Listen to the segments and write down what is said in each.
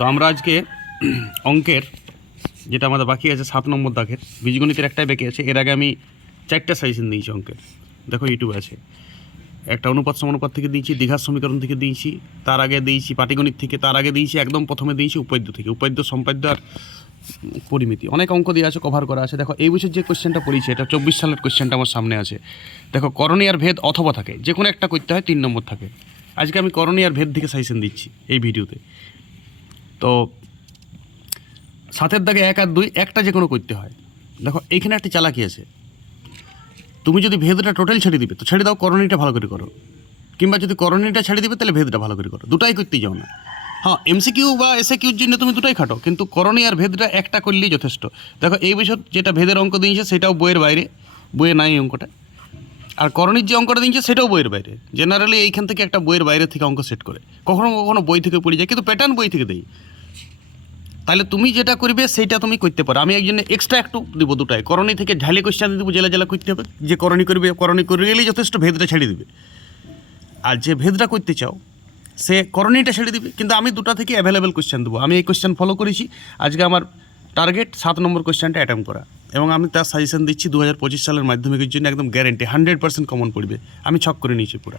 তো আমরা আজকে, অঙ্কের, যেটা আমাদের বাকি আছে, সাত নম্বর দাগের, বীজগণিতের একটাই বাকি আছে। এর আগে আমি চারটা সাইজেন দিয়েছি অঙ্কের। দেখো ইউটিউবে আছে। একটা অনুপাত সমানুপাত থেকে দিয়েছি, দীঘার সমীকরণ থেকে দিয়েছি, তার আগে দিয়েছি পাটিগণিত থেকে, তার আগে দিয়েছি, একদম প্রথমে দিয়েছি উপাদ্য থেকে। উপাদ্য, সম্পাদ্য আর পরিমিতি। অনেক অঙ্ক দিয়ে আছে কভার করা আছে। দেখো, এই বছর যে কোশ্চেনটা পড়িয়েছে, এটা চব্বিশ সালের কোশ্চেনটা আমার সামনে আছে। দেখো, করণী আর ভেদ অথবা থাকে। যে কোনো একটা করতে হয়, তিন নম্বর থাকে। আজকে আমি করণী আর ভেদ থেকে সাইজেন দিচ্ছি এই ভিডিওতে তো সাতের দাগে এক আর দুই, একটা যে কোনো করতে হয়। দেখো এইখানে একটা চালাকি আছে। তুমি যদি ভেদটা টোটাল ছেড়ে দিবে, তো ছেড়ে দাও, করণীটা ভালো করে করো। কিংবা যদি করণীটা ছেড়ে দিবে, তাহলে ভেদটা ভালো করে করো। দুটাই করতেই যাও না। হ্যাঁ এমসিকিউ বা এসএ কিউর জন্য তুমি দুটাই খাটো, কিন্তু করণী আর ভেদটা একটা করলেই যথেষ্ট। দেখো, এই বছর যেটা ভেদের অঙ্ক দিয়েছে সেটাও বইয়ের বাইরে। বইয়ে নাই অঙ্কটা। আর করণীর যে অঙ্কটা দিয়েছে সেটাও বইয়ের বাইরে। জেনারেলি এইখান থেকে একটা বইয়ের বাইরে থেকে অঙ্ক সেট করে। কখনো কখনো বই থেকে পড়ে যায়, কিন্তু প্যাটার্ন বই থেকে দেই। তাহলে তুমি যেটা করবে, সেইটা তুমি করতে পারো। আমি একজনে এক্সট্রা একটু দিব দুটাই করণী থেকে ঝালি কোশ্চেন দিব জেলা জেলা করতে হবে। যে করণী করবে, করণী করে গেলেই যথেষ্ট ভেদটা ছেড়ে দিবে। আর যে ভেদটা করতে চাও, সে করণীটা ছেড়ে দিবে। কিন্তু আমি দুটা থেকে অ্যাভেলেবেল কোশ্চেন দেবো। আমি এই কোশ্চেন ফলো করেছি। আজকে আমার টার্গেট সাত নম্বর কোশ্চেনটা অ্যাটেম্প করা। এবং আমি তার সাজেশন দিচ্ছি দু হাজার পঁচিশ সালের মাধ্যমিকের জন্য একদম গ্যারেন্টি হান্ড্রেড পার্সেন্ট কমন পড়বে। আমি ছক করে নিয়েছি পুরা।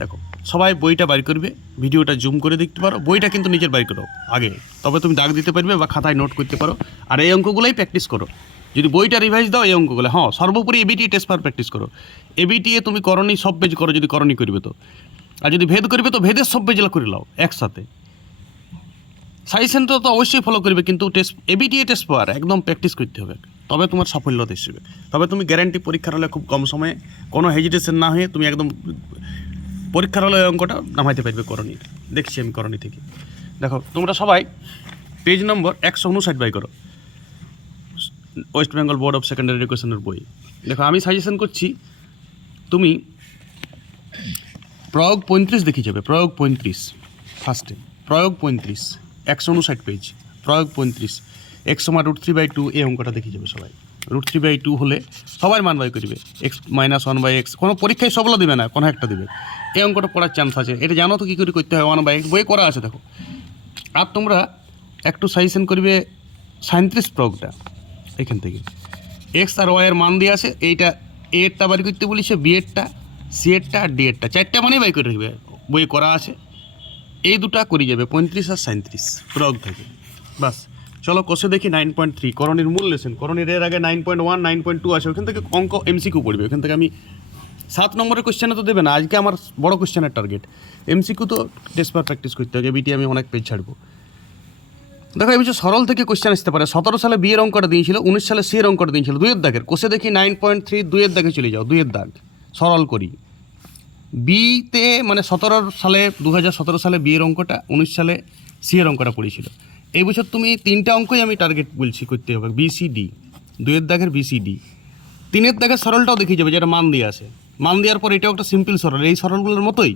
দেখো, সবাই বইটা বাইর করবে, ভিডিওটা জুম করে দেখতে পারো, বইটা কিন্তু নিজের বাইর করো, আগে। তবে তুমি দাগ দিতে পারবে বা খাতায় নোট করতে পারো, আর এই অঙ্কগুলোই প্র্যাকটিস করো। যদি বইটা রিভাইজ দাও, এই অঙ্কগুলো হ্যাঁ সর্বোপরি এবিটি টেস্ট পার প্র্যাকটিস করো। এবিটিএ তুমি করণী সব পেজ করো, যদি করণী করবে তো। আর যদি ভেদ করবে তো, ভেদের সব পেজগুলো করে নাও একসাথে। সাজেশন তো অবশ্যই ফলো করবে, কিন্তু টেস্ট এবিটিএ টেস্ট পাওয়ার একদম প্র্যাকটিস করতে হবে। তবে তোমার সাফল্যতা আসবে তবে তুমি গ্যারান্টি পরীক্ষার হলে খুব কম সময়ে কোনো হেজিটেশন না হয়ে তুমি একদম পরীক্ষার হলে অঙ্কটা নামাইতে পারবে করণী দেখছি আমি করণী থেকে। দেখো, তোমরা সবাই পেজ নম্বর একশো উনষাট বাই করো। West Bengal board of secondary এডুকেশনের বই। দেখো, আমি সাজেশন করছি, তুমি প্রয়োগ পঁয়ত্রিশ দেখি যাবে, প্রয়োগ পঁয়ত্রিশ ফার্স্টে প্রয়োগ পঁয়ত্রিশ, একশো উনষাট পেজ প্রয়োগ পঁয়ত্রিশ এক্স সময় রুট থ্রি বাই টু এই অঙ্কটা দেখে যাবে সবাই। রুট থ্রি বাই টু হলে সবাই মান বাই করবে x minus one by x কোনো পরীক্ষায় সবগুলো দিবে না, কোনো একটা দেবে। এই অঙ্কটা পড়ার চান্স আছে। এটা জানো তো কী করে করতে হয় ওয়ান বাই এক্স বই করা আছে দেখো। আর তোমরা একটু সাজেশন করবে সাঁত্রিশ প্রয়োগটা, এখান থেকে। এক্স আর ওয়াইয়ের মান দিয়ে আছে, এইটা এ এরটা বাড়ি করতে বলিছে বি এরটা সি এরটা আর ডি এরটা চারটা মানেই বাই করে রাখবে বই করা আছে। এই দুটা করি যাবে, পঁয়ত্রিশ আর সাঁত্রিশ প্রয়োগ থেকে। বাস। চলো কষে দেখি নাইন পয়েন্ট থ্রি করণীর মূল লেসেন করণীর এর আগে nine point one nine point two আছে। ওখান থেকে অঙ্ক এমসিকিউ পড়বে। ওখান থেকে আমি সাত নম্বরের কোশ্চেনে তো দেবে না। আজকে আমার বড় কোশ্চেনের টার্গেট এমসিকিউ তো টেস্ট পার প্র্যাকটিস করতে হবে। বিটি আমি অনেক পেজ ছাড়বো। দেখো, এই সরল থেকে কোশ্চেন আসতে পারে। সতেরো সালে বিয়ের অঙ্কটা দিয়েছিল, উনিশ সালে সি এর অঙ্কটা দিয়েছিল। দুয়ের দাগের। কোষে দেখি নাইন পয়েন্ট থ্রি দুইয়ের দাগে চলে যাও। দুয়ের দাগ। সরল করি। বিতে মানে সতেরো সালে দু হাজার সতেরো সালে বিয়ের অঙ্কটা উনিশ সালে সি এর অঙ্কটা পড়েছিল। এই বছর তুমি তিনটা অঙ্কই আমি টার্গেট বলছি করতে হবে বিসিডি দুইয়ের দাগের বিসিডি তিনের দাগের সরলটাও দেখিয়ে যাবে, যেটা মান দিয়ে আসে মান দেওয়ার পর এটাও একটা সিম্পল সরল, এই সরলগুলোর মতোই।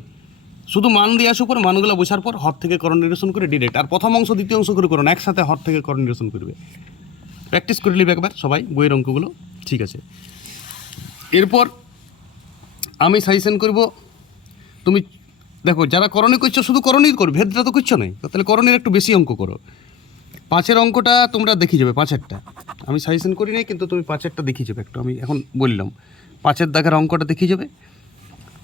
শুধু মান দিয়ে আসার পর, মানগুলো বোঝার পর, হর থেকে করণ নিরসন করে ডিরেক্ট আর প্রথম অংশ, দ্বিতীয় অংশ করে করুন একসাথে হর থেকে করণ নিরসন করবে। প্র্যাকটিস করে নিবে একবার সবাই, বইয়ের অঙ্কগুলো। ঠিক আছে। এরপর আমি সাজেশন করব, তুমি দেখো, যারা করণী করছ, শুধু করণী করো ভেদটা তো করছ না। তাহলে করণীর একটু বেশি অঙ্ক করো। পাঁচের অঙ্কটা তোমরা দেখে যাবে, পাঁচেরটা। আমি সাজেশন করি নাই, কিন্তু তুমি পাঁচেরটা দেখে যাবে একটু। আমি এখন বললাম, পাঁচের দাগের অঙ্কটা দেখে যাবে,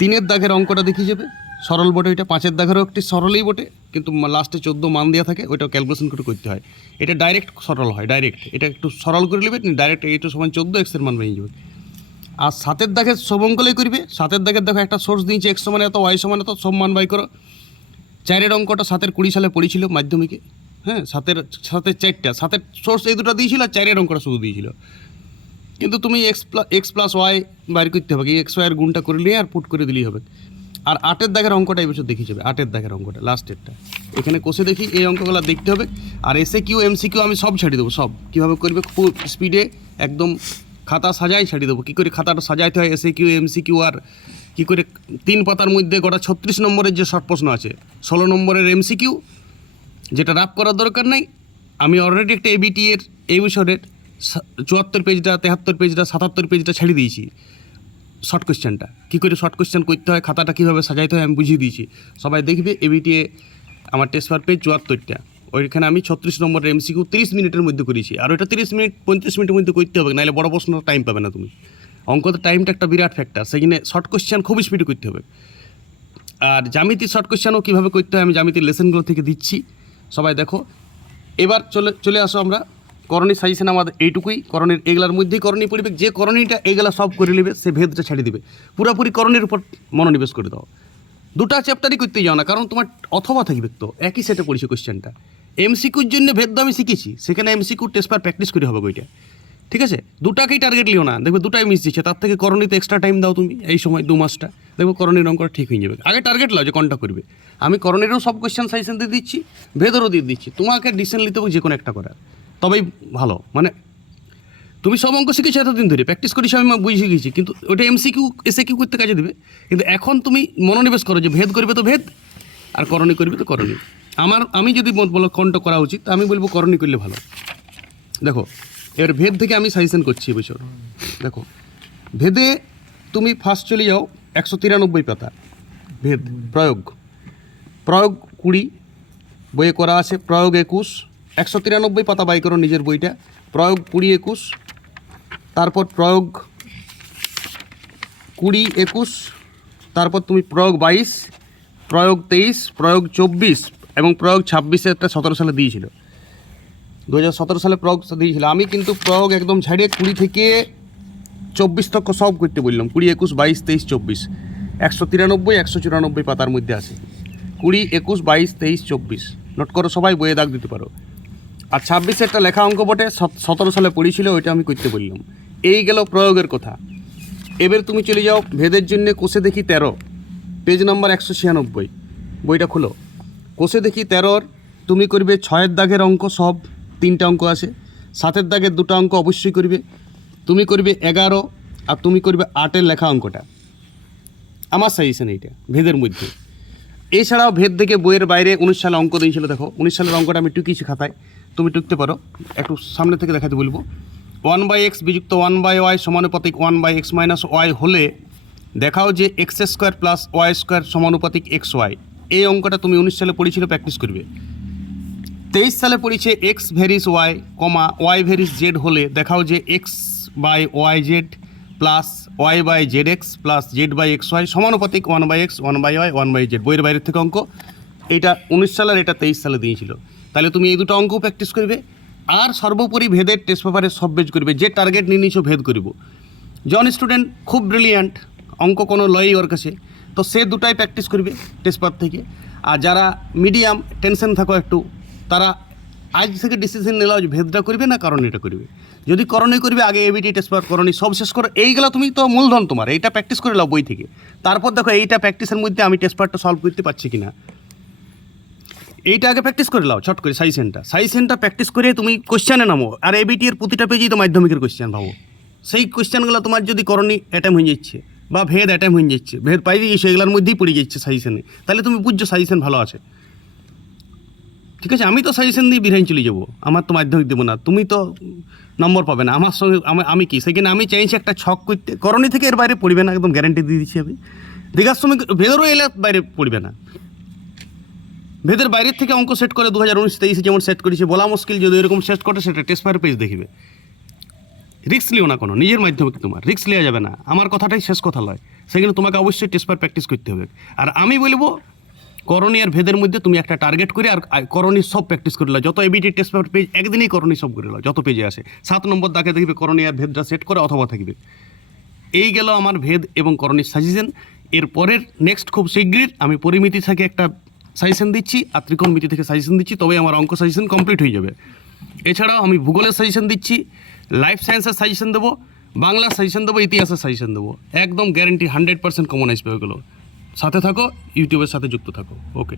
তিনের দাগের অঙ্কটা দেখে যাবে। সরল বটে ওইটা, পাঁচের দাগেরও একটি সরলই বটে, কিন্তু লাস্টে চোদ্দ মান দেওয়া থাকে ওইটাও ক্যালকুলেশন করে করতে হয়। এটা ডাইরেক্ট সরল হয় ডাইরেক্ট এটা একটু সরল করে নেবে ডাইরেক্ট এইটু সমান চোদ্দ এক্সের মান বেরিয়ে যাবে। আর সাতের দাগের সব অঙ্কলেই করবে, সাতের দাগের দেখো একটা সোর্স দিয়েছে এক্স সমান এত ওয়াই সমান এত, সব মান বাই করো। চারের অঙ্কটা সাতের কুড়ি সালে পড়েছিল মাধ্যমিকে। হ্যাঁ সাতের সাতের চারটা, সাতের সোর্স এই দুটো দিয়েছিল আর চারের অঙ্কটা শুধু দিয়েছিল। কিন্তু তুমি x plus x plus y বাইর করতে হবে এক্স ওয়াইয়ের গুণটা করে নিয়ে আর পুট করে দিলেই হবে। আর আটের দাগের অঙ্কটা এই বছর দেখি যাবে, আটের দাগের অঙ্কটা লাস্টেরটা এখানে কষে দেখি, এই অঙ্কগুলো দেখতে হবে। আর এসে কিউ এমসি কিউ আমি সব ছাড়িয়ে দেবো, সব। কীভাবে করবে খুব স্পিডে একদম খাতা সাজাই ছাড়িয়ে দেবো। কী করে খাতাটা সাজাইতে হয় এসে কিউ এমসি কিউ আর কী করে তিন পাতার মধ্যে গোটা ছত্রিশ নম্বরের যে শর্ট প্রশ্ন আছে, ষোলো নম্বরের এমসি কিউ যেটা রাপ করার দরকার নাই, আমি অলরেডি একটা এবিটি এর এই বছরের চুয়াত্তর পেজটা তেহাত্তর পেজটা সাতাত্তর পেজটা ছেড়ে দিয়েছি। শর্ট কোশ্চেনটা কী করে শর্ট কোশ্চেন করতে হয়, খাতাটা কীভাবে সাজাইতে হয় আমি বুঝিয়ে দিয়েছি। সবাই দেখবে এবিটিএ আমার টেস্ট পেপার পেজ চুয়াত্তরটা। ওইখানে আমি ছত্রিশ নম্বরের এমসিকিউ তিরিশ মিনিটের মধ্যে করেছি। আর ওটা তিরিশ মিনিট, পঁয়ত্রিশ মিনিটের মধ্যে করতে হবে, নাহলে বড় প্রশ্ন টাইম পাবে না তুমি। অঙ্কতে টাইমটা একটা বিরাট ফ্যাক্টর সেখানে শর্ট কোশ্চেন খুবই স্পিডে করতে হবে। আর জামিতি শর্ট কোশ্চেনও কীভাবে করতে হয় আমি জামিতির লেসনগুলো থেকে দিচ্ছি। সবাই দেখো। এবার চলে চলে আসো আমরা। করণী সাজেশন আমাদের এইটুকুই। করণীর এগুলার মধ্যেই করণী পড়বে যে করণীটা এগুলা সব করে নেবে, সে ভেদটা ছেড়ে দিবে। পুরোপুরি করণীর উপর মনোনিবেশ করে দাও। দুটা চ্যাপ্টারই করতে যাও না, কারণ তোমার অথবা থাকবে তো। একই সেটে পড়েছে কোশ্চেনটা এমসিকিউর জন্য ভেদ আমি শিখেছি। সেখানে এমসিকিউ টেস্ট পার প্র্যাকটিস করে হবে ওইটা ঠিক আছে? দুটাকেই টার্গেট লিও না। দেখবে দুটাই মিস দিচ্ছে। তার থেকে করণীতে এক্সট্রা টাইম দাও তুমি, এই সময় দু মাসটা। দেখব করণীর অঙ্কটা ঠিক হয়ে যাবে। আগে টার্গেট লাও, যে কোনটা করবে। আমি করণীরও সব কোয়েশ্চেন সাজেশন দিয়ে দিচ্ছি ভেদরও দিয়ে দিচ্ছি। তোমাকে ডিসিশন নিতে হবে যে কোনো একটা করার। তবেই ভালো। মানে তুমি সব অঙ্ক শিখেছো এতদিন ধরে। প্র্যাকটিস করেছ আমি বুঝে গেছি কিন্তু ওটা এমসি কিউ এসে কিউ করতে কাজে দেবে। কিন্তু এখন তুমি মনোনিবেশ করো যে ভেদ করবে তো ভেদ, আর করণী করবে তো করণী আমার, আমি যদি বল- কোনটা করা উচিত আমি বলব করণী করলে ভালো। দেখো, এবার ভেদ থেকে আমি সাজেশন করছি এবছর দেখো, ভেদে তুমি ফার্স্ট চলে যাও। একশো তিরানব্বই পাতা। ভেদ, প্রয়োগ। প্রয়োগ কুড়ি, বইয়ে করা আছে, প্রয়োগ একুশ, একশো তিরানব্বই পাতা বাই করো নিজের বইটা। প্রয়োগ কুড়ি একুশ, তারপর প্রয়োগ কুড়ি একুশ, তারপর তুমি প্রয়োগ বাইশ, প্রয়োগ তেইশ, প্রয়োগ চব্বিশ এবং প্রয়োগ ছাব্বিশে একটা সতেরো সালে দিয়েছিল। দু হাজার সতেরো সালে প্রয়োগ দিয়েছিল। আমি কিন্তু প্রয়োগ একদম ছাড়িয়ে কুড়ি থেকে চব্বিশ তক সব করতে বললাম, কুড়ি একুশ, বাইশ, তেইশ, চব্বিশ। একশো তিরানব্বই, একশো চুরানব্বই পাতার মধ্যে আছে। কুড়ি একুশ, বাইশ, তেইশ, চব্বিশ। নোট করো, সবাই বইয়ে দাগ দিতে পারো। আর ছাব্বিশে একটা লেখা অঙ্ক বটে, সত- সতেরো সালে পড়েছিল ওইটা আমি করতে বললাম। এই গেল প্রয়োগের কথা। এবার তুমি চলে যাও, ভেদের জন্য কোষে দেখি তেরো। পেজ নম্বর একশো ছিয়ানব্বই। বইটা খুলো। কোষে দেখি তেরোর, তুমি করবে ছয়ের দাগের অঙ্ক সব, তিনটা অঙ্ক আছে। সাতের দাগের দুটো অঙ্ক অবশ্যই করবে। তুমি করবে এগারো আর তুমি করবে আটের লেখা অঙ্কটা। আমার সাজেশন এইটা, ভেদের মধ্যে। এছাড়াও ভেদ থেকে বইয়ের বাইরে উনিশ সালে অঙ্ক দিয়েছিল, দেখো। উনিশ সালের অঙ্কটা আমি টুকিয়েছি খাতায়, তুমি টুকতে পারো। একটু সামনে থেকে দেখাতে বলব। ওয়ান বাই এক্স বিযুক্ত ওয়ান বাই ওয়াই সমানুপাতিক one by x minus y হলে দেখাও যে x square plus y square সমানুপাতিক এক্স ওয়াই এই অঙ্কটা তুমি উনিশ সালে পড়েছিল প্র্যাকটিস করবে। তেইশ সালে পড়েছে x varies y comma y varies z হলে দেখাও যে x by y z plus y by z x plus z by x y সমানুপাতিক one by x one by y one by z বইয়ের বাইরের থেকে অঙ্ক। এটা উনিশ সালের, এটা তেইশ সালে দিয়েছিল। তাহলে তুমি এই দুটো অঙ্ক প্র্যাকটিস করবে। আর সর্বোপরি ভেদের টেস্ট পেপারে সব বেজ করবে। যে টার্গেট নিয়ে নিয়েছো ভেদ করব। জন স্টুডেন্ট খুব ব্রিলিয়ান্ট অঙ্ক কোনো লয়ই ওর কাছে। তো সে দুটাই প্র্যাকটিস করবে টেস্ট পেপার থেকে। আর যারা মিডিয়াম টেনশন থাকো একটু, তারা আজ থেকে ডিসিশন নিলাও যে ভেদটা করবে না, কারণ এটা করবে। যদি করণই করবে, আগে এবিটি টেস্ট পেপার করণী, সব শেষ করো। এইগুলো তুমি তো মূলধন তোমার, এইটা প্র্যাকটিস করে নাও বই থেকে। তারপর দেখো, এইটা প্র্যাকটিসের মধ্যে আমি টেস্ট পেপারটা সলভ করতে পারছি কি না এইটা আগে প্র্যাকটিস করে নাও ছট করে সাইসেনটা সাইসেনটা প্র্যাকটিস করে তুমি কোশ্চেনে নামো, আর এবিটি এর প্রতিটা পেজেই তো মাধ্যমিকের কোশ্চেন ভাবো সেই কোশ্চেনগুলো তোমার যদি করণী অ্যাটেম হয়ে যাচ্ছে, বা ভেদ অ্যাটেম হয়ে যাচ্ছে, ভেদ পাই গিয়েছে এগুলোর মধ্যেই পড়ে যাচ্ছে সাজেশনে তাহলে তুমি বুঝছ সাজেশন ভালো আছে। ঠিক আছে, আমি তো সাজেশন দিয়ে বিরিয়ানি চলে যাব। আমার তো মাধ্যমিক দেবো না। তুমি তো নম্বর পাবে না। আমার সঙ্গে আমি কি? সেখানে আমি চাইছি একটা ছক করতে। করণী থেকে এর বাইরে পড়বে না, একদম গ্যারান্টি দিয়ে দিচ্ছি আমি। দীঘার সময় ভেদরও এলে বাইরে পড়বে না। ভেদের বাইরের থেকে অঙ্ক সেট করে দু হাজার উনিশ, তেইশে যেমন সেট করেছে, বলা মুশকিল যদি এরকম সেট করে, সেটা টেস্ট ফায়ার পেজ দেখবে। রিক্স লিও না কোনো, নিজের মাধ্যমে তোমার। রিক্স নেওয়া যাবে না। আমার কথাটাই শেষ কথা নয় সেখানে তোমাকে অবশ্যই টেস্ট ফায়ার প্র্যাকটিস করতে হবে। আর আমি বলব করণী আর ভেদের মধ্যে তুমি একটা টার্গেট করে আর আর করণী সব প্র্যাকটিস করে যত এবিটি টেস্ট পেপার পেজ একদিনই করণী সব করে যত পেজে আসে সাত নম্বর দাগে দেখবে করণী আর ভেদটা সেট করে অথবা থাকবে। এই গেল আমার ভেদ এবং করণীর সাজেশন এর পরের নেক্সট খুব শীঘ্রই আমি পরিমিতি থেকে একটা সাজেশন দিচ্ছি আর ত্রিকোণমিতি থেকে সাজেশন দিচ্ছি তবে আমার অঙ্ক সাজেশন কমপ্লিট হয়ে যাবে। এছাড়াও আমি ভূগোলের সাজেশন দিচ্ছি লাইফ সায়েন্সের সাজেশন দেবো বাংলা সাজেশন দেবো, ইতিহাসের সাজেশন দেবো। একদম গ্যারেন্টি হান্ড্রেড পার্সেন্ট কমন আসবে ওগুলো সাথে থাকো ইউটিউবের সাথে যুক্ত থাকো। ওকে